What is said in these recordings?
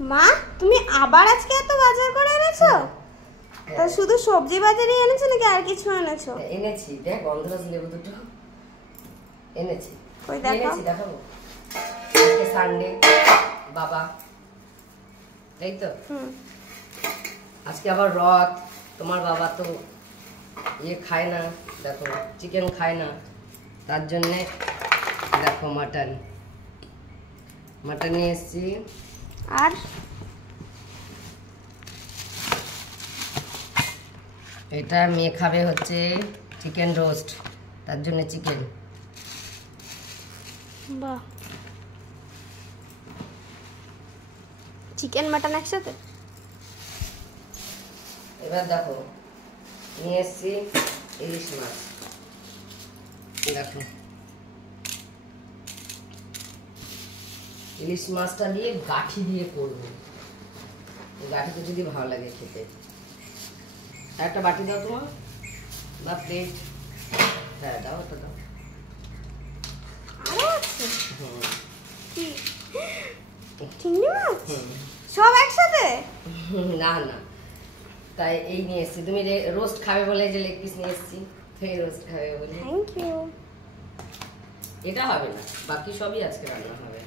মা তুমি আবার আজকে এত বাজার করে এনেছো? তা শুধু সবজি বাজারই এনেছো নাকি আর কিছু এনেছো? এনেছি, দেখ গন্ধরাজ লেবু দুটো এনেছি। কই দেখাও। দেখাবো। আজকে সানডে, বাবা, তাই তো? আজকে আবার রথ। তোমার বাবা তো ইয়ে খায় না, দেখো চিকেন খায় না, তার জন্যে দেখো মাটন নিয়ে এসছি। আর এটা মেয়ে খাবে হচ্ছে চিকেন রোস্ট, তার জন্য চিকেন। বাহ, চিকেন মাটন একসাথে। এবার দেখো নিয়ে এসছি ইলিশ মাছ। দেখো ইলিশ মাছটা দিয়ে গাঠি দিয়ে করবো, গাঠিতে যদি ভালো লাগে খেতে। একটা বাটি দাও তোমার, বা প্লেট। হ্যাঁ দাও, ওটা দাও। আরো আছে? কি চিংড়ি মাছ সব একসাথে? না না, তাই এই নিয়ে এসছি। তুমি রোস্ট খাবে বলে যে লেগ পিস নিয়ে এসছি, সেই রোস্ট খাবে বলে। Thank you. এটা হবে না, বাকি সবই আজকে রান্না হবে।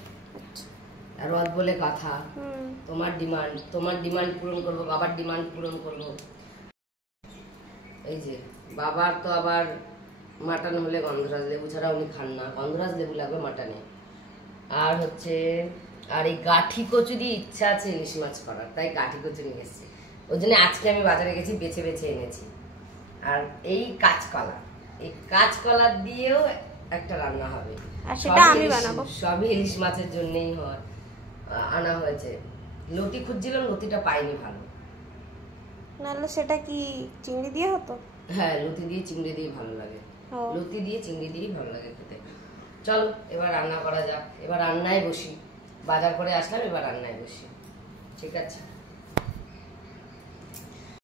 আর রথ বলে কথা, তোমার ডিমান্ড পূরণ করবো, বাবার ডিমান্ড পূরণ করবো। এই যে বাবার তো আবার মাটন হলে গন্ধরাজ লেবু ছাড়া উনি খান না, গন্ধরাজ লেবু লাগবে মাটনে। আর হচ্ছে আর এই গাঠি কচু দিয়ে ইচ্ছা আছে ইলিশ মাছ করার, তাই গাঠি কচু নিয়ে এসেছি। ওই জন্য আজকে আমি বাজারে গেছি, বেছে বেছে এনেছি। আর এই কাঁচকলা দিয়েও একটা রান্না হবে, আর সেটা আমি বানাবো। সবই ইলিশ মাছের জন্যই হয়, আনা হয়েছে। লতি খুঁজছিলাম, লতিটা পাইনি ভালো। নাহলে সেটা কি চিংড়ি দিয়ে হতো? হ্যাঁ, লতি দিয়ে চিংড়ি দিয়ে ভালো লাগে, লতি দিয়ে চিংড়ি দিয়ে ভালো লাগে খেতে। চলো এবার রান্না করা যাক, এবার রান্নায় বসি। বাজার করে আসলাম, এবার রান্নায় বসি। ঠিক আছে।